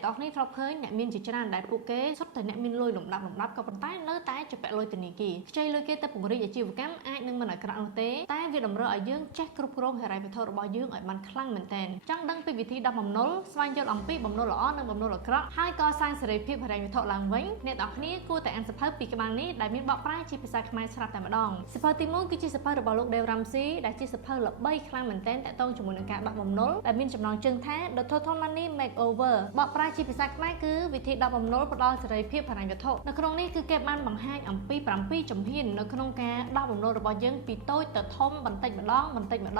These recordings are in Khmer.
អ្នកទាំងនេះធ្លាប់ឃើញអ្នកមានជាច្រើនដែលពួកគេសុទ្ធតែអ្នកមានលុយលំដាប់ក៏ប៉ុន្តែនៅតែជាពាក់លុយធនាគារខ្ចីលុយគេទៅពង្រីកអាជីវកម្មអាចនឹងមិនអាក្រក់នោះទេតែវាតម្រូវឲ្យយើងចេះគ្រប់គ្រងហិរញ្ញវត្ថុរបស់យើងឲ្យបានខ្លាំងមែនទែនចង់ដឹងពីវិធីដោះបំណុលស្វែងយល់អំពីបំណុលល្អនិងបំណុលអាក្រក់ហើយកសាងសេរីភាពហិរញ្ញវត្ថុឡើងវិញអ្នកទាំងគ្នាគួរតែអានសៀវភៅពីក្បាលនេះដែលមានបកប្រែជាភាសាខ្មែរស្រាប់តែម្ដងសៀវភៅទី1គឺជាសៀវភៅរបស់លោក Dave Ramsey ដែលជាសៀវភៅល្បីខ្លាំងមែនទែនទាក់ទងជាមួយនឹងការដោះបំណុលដែលមានចំណងជើងថា The Total Money Makeover បកប្រែជាភាសាខ្មែរគឺវិធីដោះបំណុលផ្ដល់សេរីភាពហិរញ្ញវត្ថុនៅក្នុងនេះគឺគេបានបង្ហាញអំពី7ជំហាននៅក្នុងការដោះបំណុលរបស់យើងពីតូចទៅធំបន្តិចម្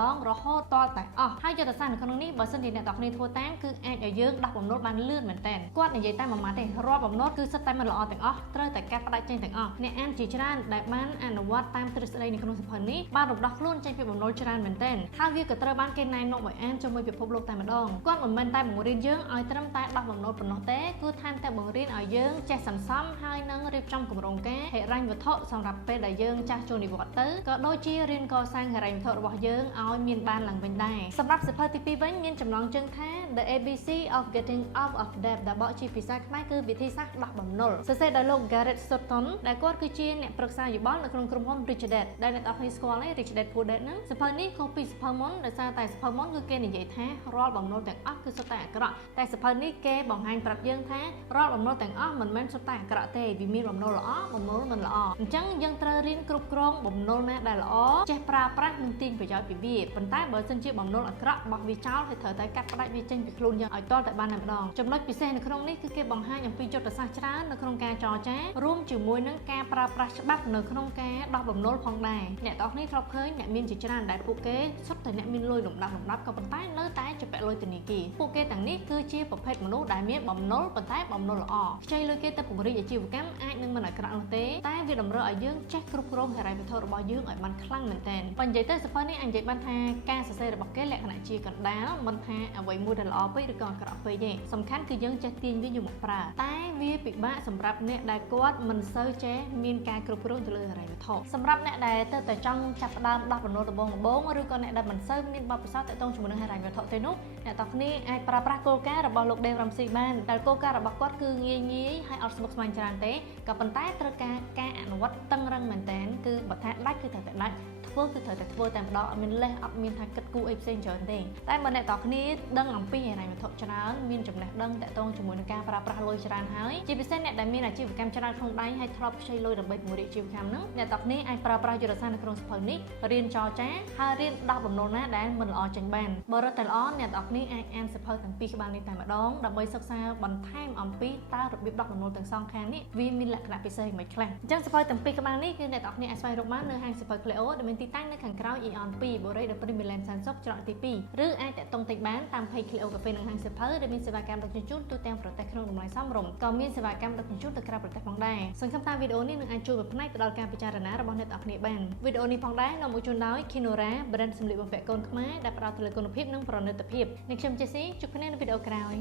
ដងរហូតទាល់តែអស់ហើយយុទ្ធសាស្ត្រនៅក្នុងនេះបើសិនជាអ្នកទាំងគ្នាធ្វើតាមគឺអាចឲ្យយើងដោះបំណុលបានលឿនមែនទែនគាត់និយាយតែមួយម៉ាត់ទេរាល់បំណុលគឺសិតតែមិនល្អទាំងអស់ត្រូវតែកាត់ផ្ដាច់ចេញទាំងអស់អ្នកអានជាច្រើនដែលបានអនុវត្តតាមទ្រឹស្ដីនៅក្នុងសៀវភៅនេះបានរំដោះខ្លួនចេញពីបំណុលច្រើនមែនទែនហើយវាក៏ត្រូវបានគេណែនាំឲ្យអានជាមួយពិភពលោកតែម្ដងគាត់មិនមែនតែបង្រៀនយើងឲ្យត្រឹមតែដោះបំណុលប៉ុណ្ណោះទេគឺថែមទាំងបង្រៀនឲ្យយើងចេះសន្សំហើយនឹងរៀបចំគម្រោងការហិរញ្ញវត្ថុសម្រាប់ពេលដែលយើងចាស់ចូលនិវត្តន៍ទៅក៏ដូចជារៀនកសាងហិរញ្ញវត្ថុរបស់យើងឲ្យមានបានឡើងវិញដែរសម្រាប់សៀវភៅទី2វិញមានចំណងជើងថា The ABC of Getting Out of Debt ដែលបកជាភាសាខ្មែរគឺវិធីសាស្ត្រដោះបំណុលសរសេរដោយលោក Garrett Sutton ដែលគាត់គឺជាអ្នកប្រឹក្សាយោបល់នៅក្នុងក្រុមហ៊ុន Rich Dad ដែលអ្នកទាំងគ្នាស្គាល់ហើយ Rich Dad Poor Dad ហ្នឹងសៀវភៅនេះខុសពីសៀវភៅមុនដោយសារតែសៀវភៅមុនគឺគេនិយាយថារាល់បំណុលទាំងអស់គឺសុទ្ធតែអាក្រក់តែសៀវភៅនេះគេបង្ហាញប្រាប់យើងថារាល់បំណុលទាំងអស់មិនមែនសុទ្ធតែអាក្រក់ទេវាមានបំណុលល្អបំណុលមិនល្អអញ្ចឹងយើងត្រូវរៀនគ្រប់គ្រងបំណុលណាដែលល្អចេះប្រើប្រាស់និងទាញប្រយោជន៍ពីវាប៉ុន្តែបើសិនជាបំណុលអាក្រក់បោះវាចោលហើយត្រូវតែកាត់ផ្ដាច់វាចេញពីខ្លួនយើងឲ្យទាល់តែបានតែម្ដងចំណុចពិសេសនៅក្នុងនេះគឺគេបង្ហាញអំពីយុទ្ធសាស្ត្រច្រើននៅក្នុងការចរចារួមជាមួយនឹងការប្រើប្រាស់ច្បាប់នៅក្នុងការដោះបំណុលផងដែរអ្នកទាំងនេះធ្លាប់ឃើញអ្នកមានជាច្រើនដែលពួកគេសុទ្ធតែអ្នកមានលុយលំដាប់ក៏ប៉ុន្តែនៅតែជាពាក់លុយធនាគារពួកគេទាំងនេះគឺជាប្រភេទមនុស្សដែលមានបំណុលប៉ុន្តែបំណុលល្អខ្ចីលុយគេទៅពង្រីកអាជីវកម្មអាចនឹងមិនអាក្រក់នោះទេតែវាតម្រូវឲ្យយើងចេះគ្រប់គ្រងហិរញ្ញវត្ថុរបស់យើងឲ្យបានខ្លាំងមែនទែនបើនិយាយទៅសៀវភៅនេះអាចនិយាយបានថាការសរសេររបស់គេលក្ខណៈជាកណ្ដាលមិនថាអ្វីមួយដែលល្អពេកឬក៏អាក្រក់ពេកទេសំខាន់គឺយើងចេះទាញវាយកមកប្រើតែវាពិបាកសម្រាប់អ្នកដែលគាត់មិនសូវចេះមានការគ្រប់គ្រងទៅលើហិរញ្ញវត្ថុសម្រាប់អ្នកដែលទៅតែចង់ចាប់ផ្ដើមដោះបំណុលដំបូងឬក៏អ្នកដែលមិនសូវមានបទពិសោធន៍ទាក់ទងជាមួយនឹងហិរញ្ញវត្ថុទេនោះអ្នកទាំងគ្នាអាចប្រើប្រាស់គោលការណ៍របស់លោក Dave Ramsey បានដែលគោលការណ៍របស់គាត់គឺងាយហើយអត់ស្មុគស្មាញច្រើនទេក៏ប៉ុន្តែត្រូវការអនុវត្តតឹងរឹងមែនទែនគឺបើថាដាច់គឺត្រូវតែដាច់ធ្វើគឺត្រូវតែធ្វើតែម្ដងអត់មានលេសអត់មានថាគិតគូរអីផ្សេងច្រើនទេតែបើអ្នកទាំងគ្នាដឹងអំពីហិរញ្ញវត្ថុច្រើនមានចំណេះដឹងទាក់ទងជាមួយនឹងការប្រើប្រាស់លុយច្រើនហើយជាពិសេសអ្នកដែលមានអាជីវកម្មច្រើនក្នុងដៃហើយធ្លាប់ខ្ចីលុយដើម្បីពង្រីកអាជីវកម្មហ្នឹងអ្នកទាំងគ្នាអាចប្រើប្រាស់យុទ្ធសាស្ត្រនៅក្នុងសៀវភៅនេះរៀនចរចាហើយរៀនដោះបំណុលណាដែលមិនល្អចេញបានបើរត់តែល្អអ្នកទាំងគ្នាអាចអានសៀវភៅទាំងពីរក្បាលនេះតែម្ដងដើម្បីសិក្សាបន្ថែមអំពីតើរបៀបដោះបំណុលទាំងសងខាងនេះវាមានលក្ខណៈពិសេសយ៉ាងម៉េចខ្លះអញ្ចឹងសៀវភៅទាំងពីរក្បាលនេះគឺអ្នកទាំងគ្នាអាចស្វែងរកបាននៅហាងសៀវភៅ Cleo ដែលមានទីតាំងនៅខាងក្រោយ Eon 2 Borei ដល់ Milan សានសុកច្រកទី2ឬអាចតាក់ទងទិញបានតាម page Cleo Cafe និងហាងសៀវភៅដែលមានសេវាកម្មដឹកជញ្ជូនទូទាំងប្រទេសក្នុងតម្លៃសមរម្យក៏មានសេវាកម្មដឹកជញ្ជូនទៅក្រៅប្រទេសផងដែរសង្ឃឹមថាវីដេអូនេះនឹងអាចជួយបំផ្នែកទៅដល់ការពិចារណារបស់អ្នកទាំងគ្នាបានវីដេអូនេះផងដែរនាំមកជូនដោយ Kinora brand សម្លៀកបំពាក់កូនខ្មែរដែលផ្ដោតទៅលើគុណភាពនិងប្រណិតភាពនេះខ្ញុំ Jessie ជួបគ្នានៅវីដេអូក្រោយ